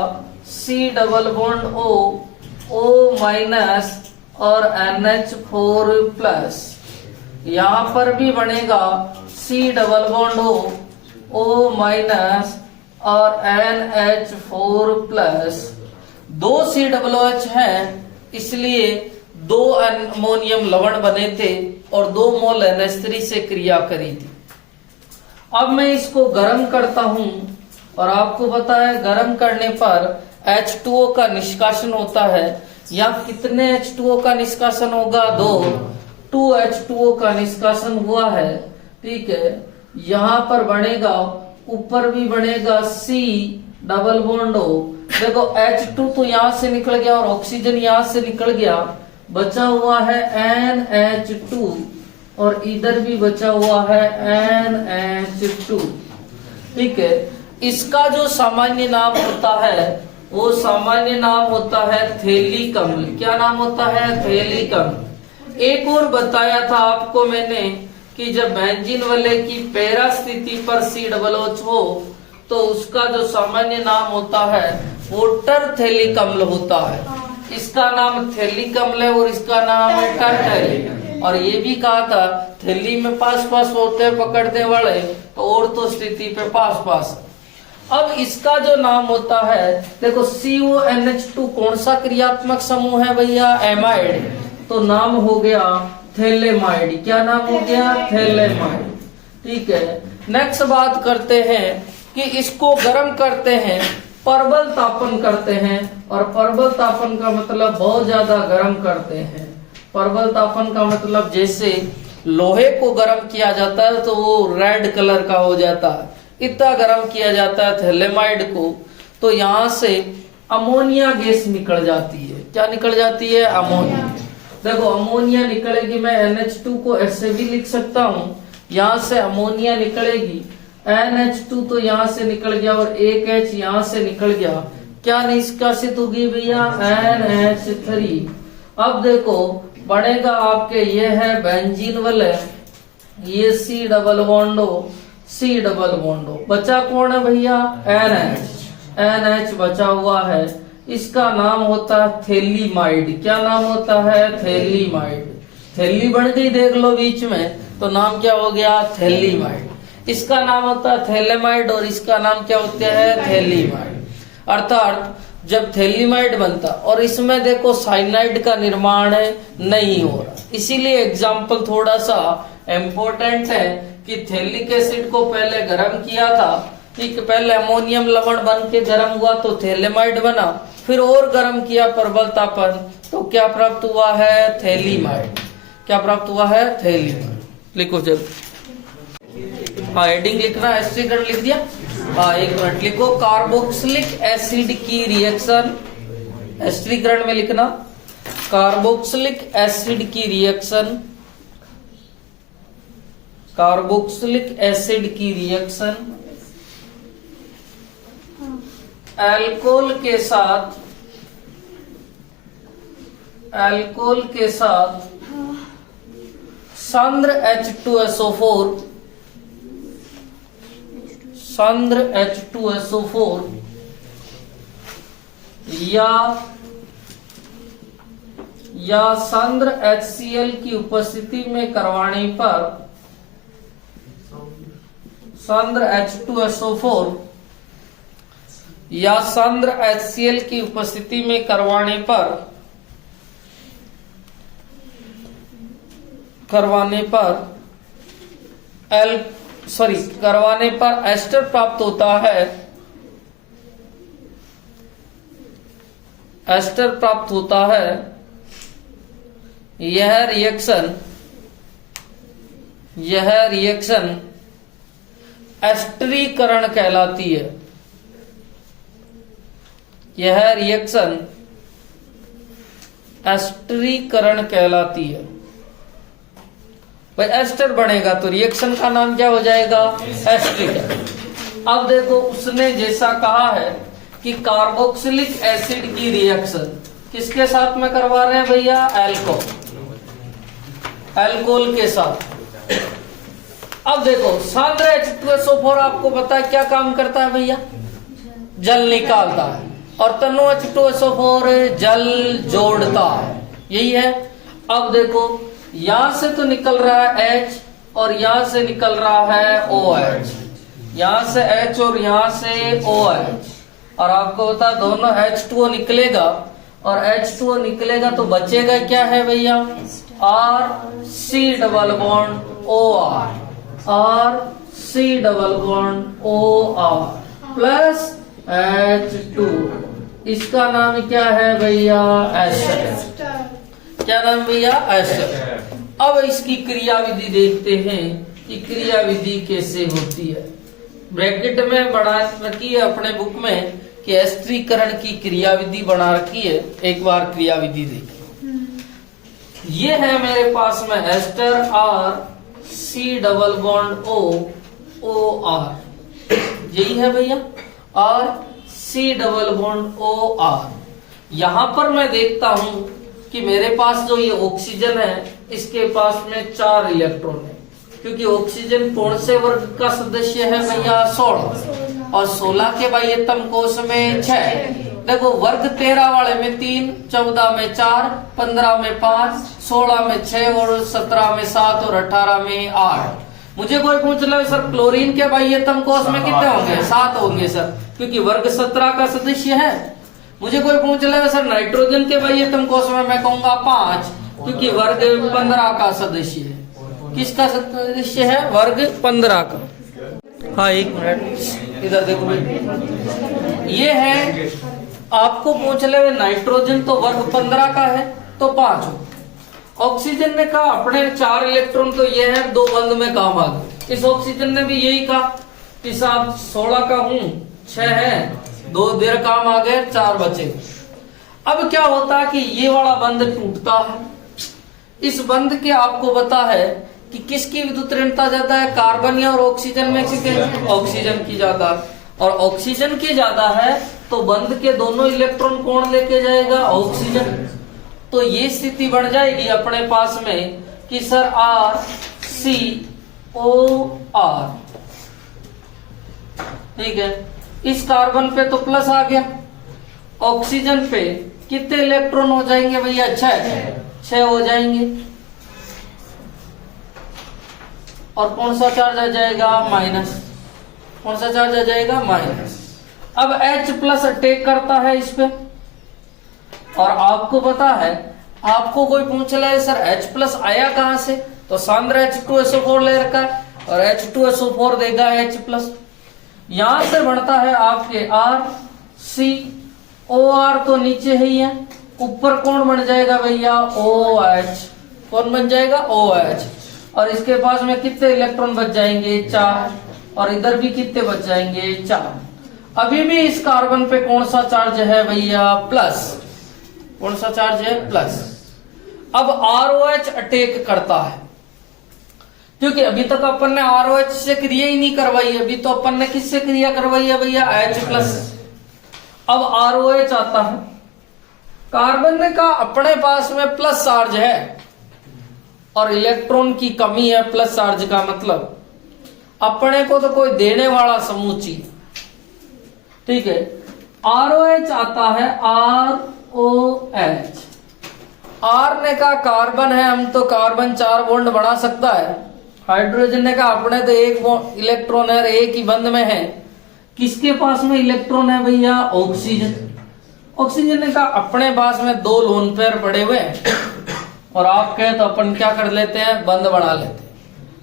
C double bond O minus और NH4 प्लस। यहां पर भी बनेगा C double bond O minus और NH4 प्लस। 2 COOH है, इसलिए 2 अमोनियम लवण बने थे और 2 मोल NH3 से क्रिया करी थी। अब मैं इसको गर्म करता हूं और आपको पता है गर्म करने पर H2O का निष्कासन होता है। यहाँ कितने H2O का निष्कासन होगा? 2 H2O का निष्कासन हुआ है, ठीक है। यहाँ पर बनेगा, ऊपर भी बनेगा C डबल बॉन्ड O। देखो H2 तो यहाँ से निकल गया और ऑक्सीजन यहाँ से निकल गया, बचा हुआ है NH2 और इधर भी बचा हुआ है NH2, ठीक है। इसका जो सामान्य नाम होता है वो सामान्य नाम होता है थैलीक अम्ल। क्या नाम होता है? थैलीक अम्ल। एक और बताया था आपको मैंने कि जब बेंजीन वाले की पैरा स्थिति पर COOH हो तो उसका जो सामान्य नाम होता है वो टरथैलिक अम्ल होता है। इसका नाम थैलिक अम्ल है और इसका नाम है टरथैलिक। और ये भी कहा था थैली में पास पास होते हैं पकड़ने वाले, तो और तो स्थिति पे पास पास। अब इसका जो नाम होता है, देखो CONH2 कौन सा क्रियात्मक समूह है भैया? एमाइड। तो नाम हो गया थैलेमाइड। क्या नाम हो गया? थैलेमाइड, ठीक है। नेक्स्ट बात करते हैं कि इसको गर्म करते हैं, परबल तापन करते हैं। और परबल तापन का मतलब बहुत ज्यादा गर्म करते हैं। परबल तापन का मतलब जैसे लोहे को गर्म किया जाता है तो वो रेड कलर का हो जाता है, इतना गर्म किया जाता है थैलेमाइड को, तो यहाँ से अमोनिया गैस निकल जाती है। क्या निकल जाती है? अमोनिया। देखो अमोनिया निकलेगी, मैं NH2 को ऐसे भी लिख सकता हूँ, यहाँ से अमोनिया निकलेगी, NH2 तो यहाँ से निकल गया और एक H यहाँ से निकल गया। क्या निष्कासित होगी भैया? NH3। अब देखो बनेगा आपके, ये है बेंजीन वाले, ये C डबल बॉन्ड O। बचा कौन है भैया? NH बचा हुआ है। इसका नाम होता है थैलीमाइड। क्या नाम होता है? थैलीमाइड। थैली बन गई देख लो बीच में, तो नाम क्या हो गया? थैलीमाइड। इसका नाम होता है थैलेमाइड और इसका नाम क्या होता है? थैलीमाइड। अर्थात जब थैलीमाइड बनता और इसमें देखो साइनाइड का निर्माण नहीं हो रहा, इसीलिए एग्जाम्पल थोड़ा सा इम्पोर्टेंट है कि थैलिक एसिड को पहले गर्म किया था, ठीक। पहले अमोनियम लवण बन के गर्म हुआ तो थैलेमाइड बना, फिर और गर्म किया परबल तापन, तो क्या प्राप्त हुआ है? थैलीमाइड। क्या प्राप्त हुआ है? थैलीमाइड। लिखो जब हेडिंग लिखना, एस्ट्रीकरण लिख दिया। एक मिनट लिखो, कार्बोक्सिलिक एसिड की रिएक्शन, एस्ट्रीकरण में लिखना कार्बोक्सिलिक एसिड की रिएक्शन, कार्बोक्सिलिक एसिड की रिएक्शन अल्कोहल के साथ सांद्र H2SO4 या सांद्र HCl की उपस्थिति में करवाने पर, सांद्र H2SO4 या सांद्र HCl की उपस्थिति में करवाने पर एस्टर प्राप्त होता है। एस्टर प्राप्त होता है। यह रिएक्शन एस्टरीकरण कहलाती है। यह रिएक्शन एस्टरीकरण कहलाती है। भाई एस्टर बनेगा तो रिएक्शन का नाम क्या हो जाएगा? एस्टरीकरण। अब देखो उसने जैसा कहा है कि कार्बोक्सिलिक एसिड की रिएक्शन किसके साथ में करवा रहे हैं भैया, अल्कोहल के साथ। अब देखो सांद्र H2SO4 आपको पता है क्या काम करता है भैया, जल निकालता है, और तनु H2SO4 जल जोड़ता है, यही है। अब देखो यहां से तो निकल रहा है H और यहां से निकल रहा है OH, यहां से H और यहां से OH, और आपको बता दोनों H2O निकलेगा, और H2O निकलेगा तो बचेगा क्या है भैया, R C double bond OR, R C double bond OR plus H2, इसका नाम क्या है भैया, एस्टर। क्या नाम भैया, एस्टर। अब इसकी क्रिया विधि देखते हैं कि क्रिया विधि कैसे होती है। ब्रैकेट में बना रखी है अपने बुक में कि एस्टरीकरण की क्रिया विधि बना रखी है, एक बार क्रिया विधि देखिए। ये है मेरे पास में ester R C double bond O R, यही है भैया, R C double bond OR। यहां पर मैं देखता हूं कि मेरे पास जो ये ऑक्सीजन है इसके पास में 4 इलेक्ट्रॉन है, क्योंकि ऑक्सीजन कौन से वर्ग का सदस्य है भैया, 16, और 16 के बाह्यतम कोश में 6। देखो वर्ग 13 वाले में 3, 14 में 4, 15 में 5, 16 में 6 और 17 में 7 और 18 में 8। मुझे कोई पूछ ले सर क्लोरीन के बाह्यतम कोश में कितने होंगे, 7 होंगे सर, क्योंकि वर्ग 17 का सदस्य है। मुझे कोई पूछ ले सर नाइट्रोजन के बाह्यतम कोश में, मैं कहूंगा 5, क्योंकि वर्ग 15 का सदस्य है। किसका सदस्य है, वर्ग 15 का। हाँ एक मिनट इधर देखो, ये है आपको पूछ ले नाइट्रोजन तो वर्ग 15 का है तो 5 हो। ऑक्सीजन ने कहा अपने 4 इलेक्ट्रॉन तो ये है, 2 बंद में काम आ गए। इस ऑक्सीजन ने भी यही कहा कि साहब 16 का हूं, 6 है, 2 देर काम आ गए, 4 बचे। अब क्या होता है कि ये वाला बंद टूटता है। इस बंद के आपको पता है कि किसकी विद्युत ऋणता ज्यादा है, कार्बन या और ऑक्सीजन में से, ऑक्सीजन की ज्यादा, और ऑक्सीजन की ज्यादा है तो बंद के दोनों इलेक्ट्रॉन कौन लेके जाएगा, ऑक्सीजन। तो ये स्थिति बन जाएगी अपने पास में कि sir R C O R, ठीक है। इस कार्बन पे तो प्लस आ गया, ऑक्सीजन पे कितने इलेक्ट्रॉन हो जाएंगे भैया, 6 हो जाएंगे, और कौन सा चार्ज आ जाएगा, माइनस। कौन सा चार्ज आ जाएगा, माइनस। अब H प्लस अटैक करता है इस पे, और आपको पता है, आपको कोई पूछ ले सर H प्लस आया कहां से, तो सांद्र H2SO4 ले रखा है, और H2SO4 देगा H प्लस। यहां से बढ़ता है आपके R C OR तो नीचे ही है, ऊपर कौन बन जाएगा भैया, OH। कौन बन जाएगा, OH। और इसके पास में कितने इलेक्ट्रॉन बच जाएंगे, 4, और इधर भी कितने बच जाएंगे, 4। अभी भी इस कार्बन पे कौन सा चार्ज है भैया, प्लस। कौन सा चार्ज है, प्लस। अब ROH अटैक करता है, क्योंकि अभी तक अपन ने ROH से क्रिया ही नहीं करवाई, अभी तो अपन ने किससे क्रिया करवाई है भैया, H प्लस। अब ROH आता है, कार्बन ने कहा अपने पास में प्लस चार्ज है और इलेक्ट्रॉन की कमी है, प्लस चार्ज का मतलब अपने को तो कोई देने वाला समूह चाहिए, ठीक है। ROH आता है, ROH। R ने कहा कार्बन है, हम तो कार्बन 4 बॉन्ड बना सकता है। हाइड्रोजन ने कहा अपने तो एक इलेक्ट्रॉन है, एक ही बंद में है। किसके पास में इलेक्ट्रॉन है भैया, ऑक्सीजन। ऑक्सीजन ने कहा अपने पास में 2 लोन पेयर पड़े हुए हैं, और आप कहे तो अपन क्या कर लेते हैं, बंद बना लेते हैं।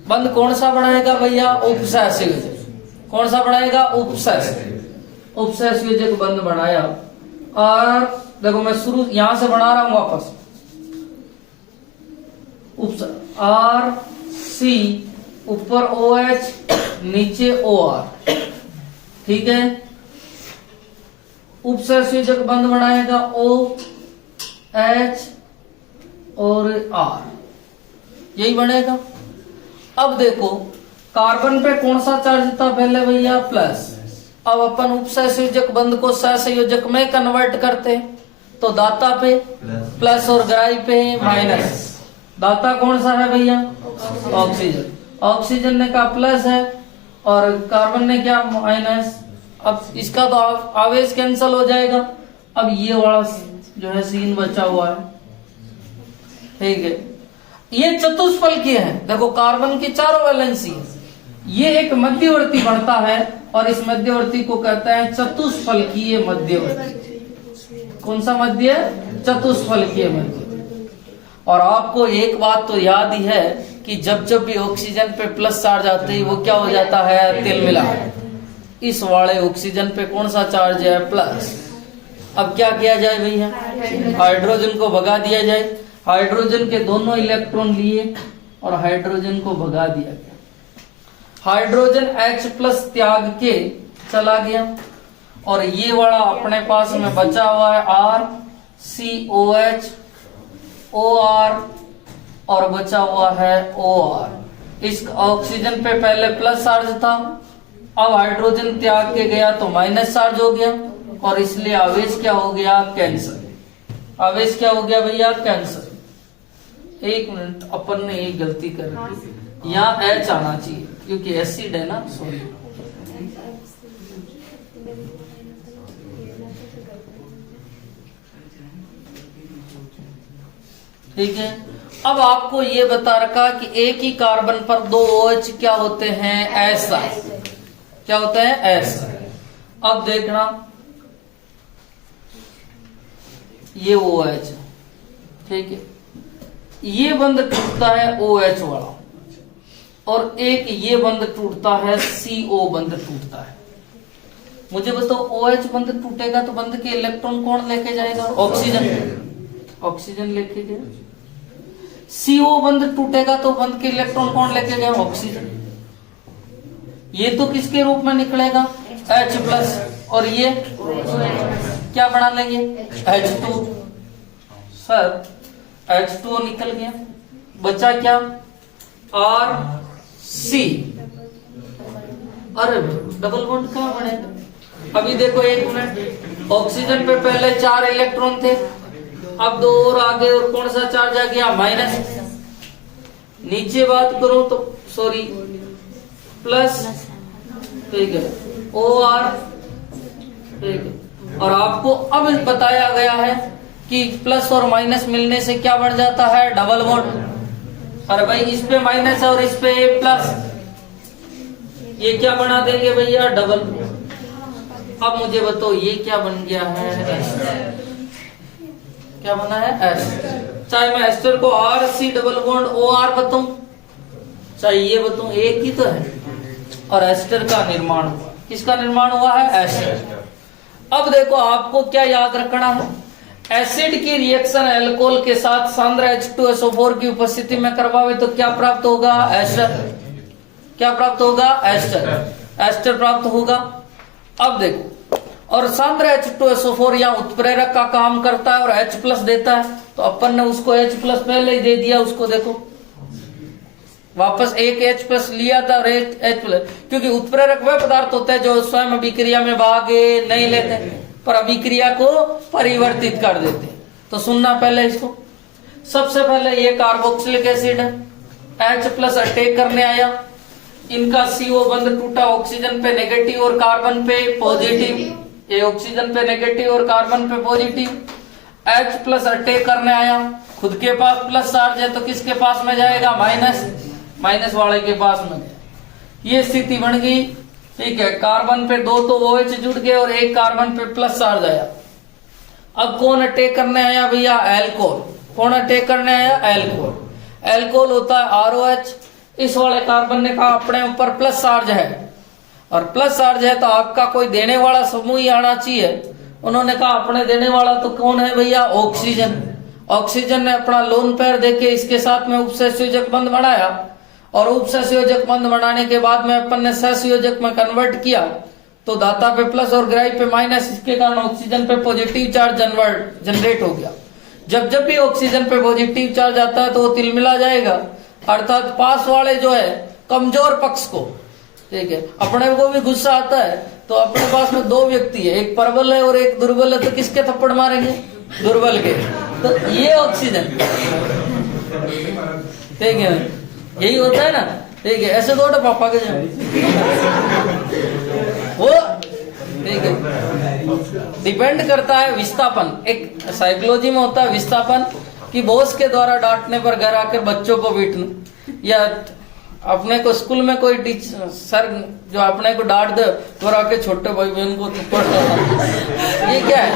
बंद कौन सा बनाएगा भैया, उपसहस्य योजक। कौन सा बनाएगा, उपसहस्य योजक बंद बनाया। और देखो मैं शुरू यहां से बना रहा हूं वापस, R C ऊपर OH नीचे OR, ठीक है। उपसहस्य योजक बंद बनाएगा OH और R, यही बनेगा। अब देखो कार्बन पे कौन सा चार्ज था पहले भैया, प्लस। अब अपन उपसहसंयोजक बंध को सहसंयोजक में कन्वर्ट करते, तो दाता पे प्लस और ग्राही पे माइनस। दाता कौन सा है भैया, ऑक्सीजन। ऑक्सीजन ने कहा प्लस है और कार्बन ने क्या, माइनस। अब इसका तो आवेश कैंसिल हो जाएगा। अब ये वाला जो है सीन बचा हुआ है, ठीक है। ये चतुष्फलकीय है, देखो कार्बन की चारों वैलेंसी है, ये एक मध्यवर्ती बनता है और इस मध्यवर्ती को कहते हैं चतुष्फलकीय मध्यवर्ती। कौन सा मध्य, चतुष्फलकीय मध्य। और आपको एक बात तो याद ही है कि जब जब भी ऑक्सीजन पे प्लस चार्ज आते ही वो क्या हो जाता है, तिल मिला। इस वाले ऑक्सीजन पे कौन सा चार्ज है, प्लस। अब क्या किया जाए भैया, हाइड्रोजन को भगा दिया जाए। हाइड्रोजन के दोनों इलेक्ट्रॉन लिए और हाइड्रोजन को भगा दिया गया। हाइड्रोजन H प्लस त्याग के चला गया और ये वाला अपने पास में बचा हुआ है R, COH, OR और बचा हुआ है OR। इस ऑक्सीजन पे पहले प्लस चार्ज था, अब हाइड्रोजन त्याग के गया तो माइनस चार्ज हो गया और इसलिए आवेश क्या हो गया, कैंसर। आवेश क्या हो गया भैया, कैंसर। एक मिनट, अपन ने एक गलती कर दी, यहाँ H आना चाहिए क्योंकि एसिड है ना, सॉरी। ठीक है। अब आपको ये बता रखा कि एक ही कार्बन पर दो OH क्या होते हैं, ऐसा क्या होता है, ऐसा। अब देखना, ये OH, ठीक है, ये बंध टूटता है OH वाला और एक ये बंध टूटता है CO बंध टूटता है। मुझे बताओ, OH बंध टूटेगा तो बंध के इलेक्ट्रॉन कौन लेके जाएगा, ऑक्सीजन। ऑक्सीजन लेके गया। CO बंध टूटेगा तो बंध के इलेक्ट्रॉन कौन लेके गया, ऑक्सीजन। ये तो किसके रूप में निकलेगा, H प्लस, और ये क्या बना लेंगे, H2। सर H2O निकल गया, बचा क्या, RC। अरे डबल बॉन्ड कहाँ बनेगा। अभी देखो एक मिनट, ऑक्सीजन पे पहले 4 इलेक्ट्रॉन थे, अब 2 और आगे और कौन सा चार्ज आ गया, माइनस। नीचे बात करूं तो सॉरी प्लस, ठीक है, OR, ठीक है। और आपको अब बताया गया है कि प्लस और माइनस मिलने से क्या बढ़ जाता है, डबल बॉन्ड। अरे भाई इस पे माइनस है और इस पे प्लस, ये क्या बना देंगे भैया, डबल। अब मुझे बताओ ये क्या बन गया है, क्या बना है, एस। चाहे मैं एस्टर को RC डबल बॉन्ड OR बताऊं, चाहे ये बताऊं, एक ही तो है। और एस्टर का निर्माण हुआ, किसका निर्माण हुआ है, एस्टर। अब देखो आपको क्या याद रखना है, एसिड की रिएक्शन एल्कोहल के साथ सांद्र H2SO4 की उपस्थिति में करवावे तो क्या प्राप्त होगा, एस्टर। क्या प्राप्त होगा, एस्टर। एस्टर प्राप्त होगा। अब देखो, और सांद्र H2SO4 यहाँ उत्प्रेरक का काम करता है और H प्लस देता है, तो अपन ने उसको H प्लस पहले ही दे दिया, उसको देखो वापस एक H प्लस लिया था और एक H प्लस, क्योंकि उत्प्रेरक वह पदार्थ होता है जो स्वयं अभिक्रिया में भाग नहीं लेते पर अभिक्रिया को परिवर्तित कर देते। तो सुनना पहले इसको, सबसे पहले ये कार्बोक्सिलिक एसिड है, H प्लस अटैक करने आया, इनका CO बंध टूटा, ऑक्सीजन पे नेगेटिव और कार्बन पे पॉजिटिव, ये ऑक्सीजन पे नेगेटिव और कार्बन पे पॉजिटिव। H प्लस अटैक करने आया, खुद के पास प्लस चार्ज है तो किसके पास में जाएगा, माइनस, माइनस वाले के पास में। ये स्थिति बन गई, ठीक है। कार्बन पे 2 तो OH जुड़ गए और एक कार्बन पे प्लस चार्ज आया। अब कौन अटैक करने आया भैया, एल्कोहल। कौन अटैक करने आया, एल्कोहल। एल्कोहल होता है ROH। इस वाले कार्बन ने कहा अपने ऊपर प्लस चार्ज है और प्लस चार्ज है तो आपका कोई देने वाला समूह ही आना चाहिए। उन्होंने कहा अपने देने वाला तो कौन है भैया, ऑक्सीजन। ऑक्सीजन ने अपना लोन पेयर देके इसके साथ में उपसहसंयोजक बंध बनाया और उपसहसंयोजक बंध बनाने के बाद में अपन ने सहसंयोजक में कन्वर्ट किया तो दाता पे प्लस और ग्राही पे माइनस, इसके कारण ऑक्सीजन पे पॉजिटिव चार्ज जनरेट हो गया। जब जब भी ऑक्सीजन पे पॉजिटिव चार्ज आता है तो वो तिलमिला जाएगा, अर्थात पास वाले जो है कमजोर पक्ष को, ठीक है। अपने को भी गुस्सा आता है तो अपने पास में दो व्यक्ति है, एक प्रबल है और एक दुर्बल है, तो किसके थप्पड़ मारेंगे? दुर्बल के। तो ये ऑक्सीजन, ठीक है, यही होता है ना, ठीक है। ऐसे दो पापा के जाए वो, ठीक है। डिपेंड करता है विस्थापन, एक साइकोलॉजी में होता है विस्थापन कि बॉस के द्वारा डांटने पर घर आकर बच्चों को पीटना, या अपने को स्कूल में कोई टीचर सर जो अपने को डांट दे तो आके छोटे भाई बहन को थप्पड़ देना, ये क्या है?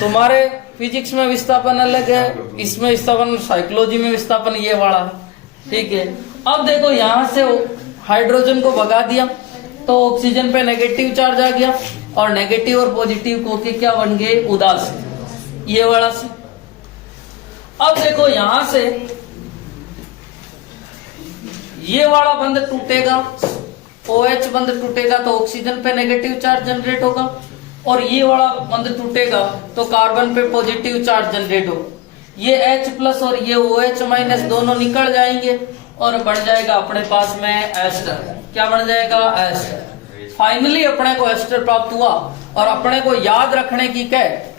तुम्हारे फिजिक्स में विस्थापन अलग है, इसमें विस्थापन, साइकोलॉजी में विस्थापन ये वाला है, ठीक है। अब देखो यहां से हाइड्रोजन को भगा दिया तो ऑक्सीजन पे नेगेटिव चार्ज आ गया, और नेगेटिव और पॉजिटिव को के क्या बन गए? उदास, ये वाला से। अब देखो यहां से ये वाला बंद टूटेगा, OH बंद टूटेगा तो ऑक्सीजन पे नेगेटिव चार्ज जनरेट होगा, और ये वाला बंद टूटेगा तो कार्बन पे पॉजिटिव चार्ज जनरेट होगा। ये H+ और ये OH- दोनों निकल जाएंगे और बन जाएगा अपने पास में एस्टर। क्या बन जाएगा? एस्टर। फाइनली अपने को एस्टर प्राप्त हुआ। और अपने को याद रखने की क्या है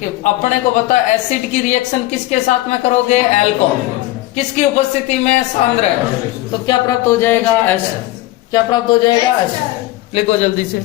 कि अपने को पता एसिड की रिएक्शन किसके साथ में करोगे? एल्कोहल। किसकी उपस्थिति में? सांद्र है। तो क्या प्राप्त हो जाएगा? एस्टर। क्या प्राप्त हो जाएगा? एस्टर। लिखो जल्दी से।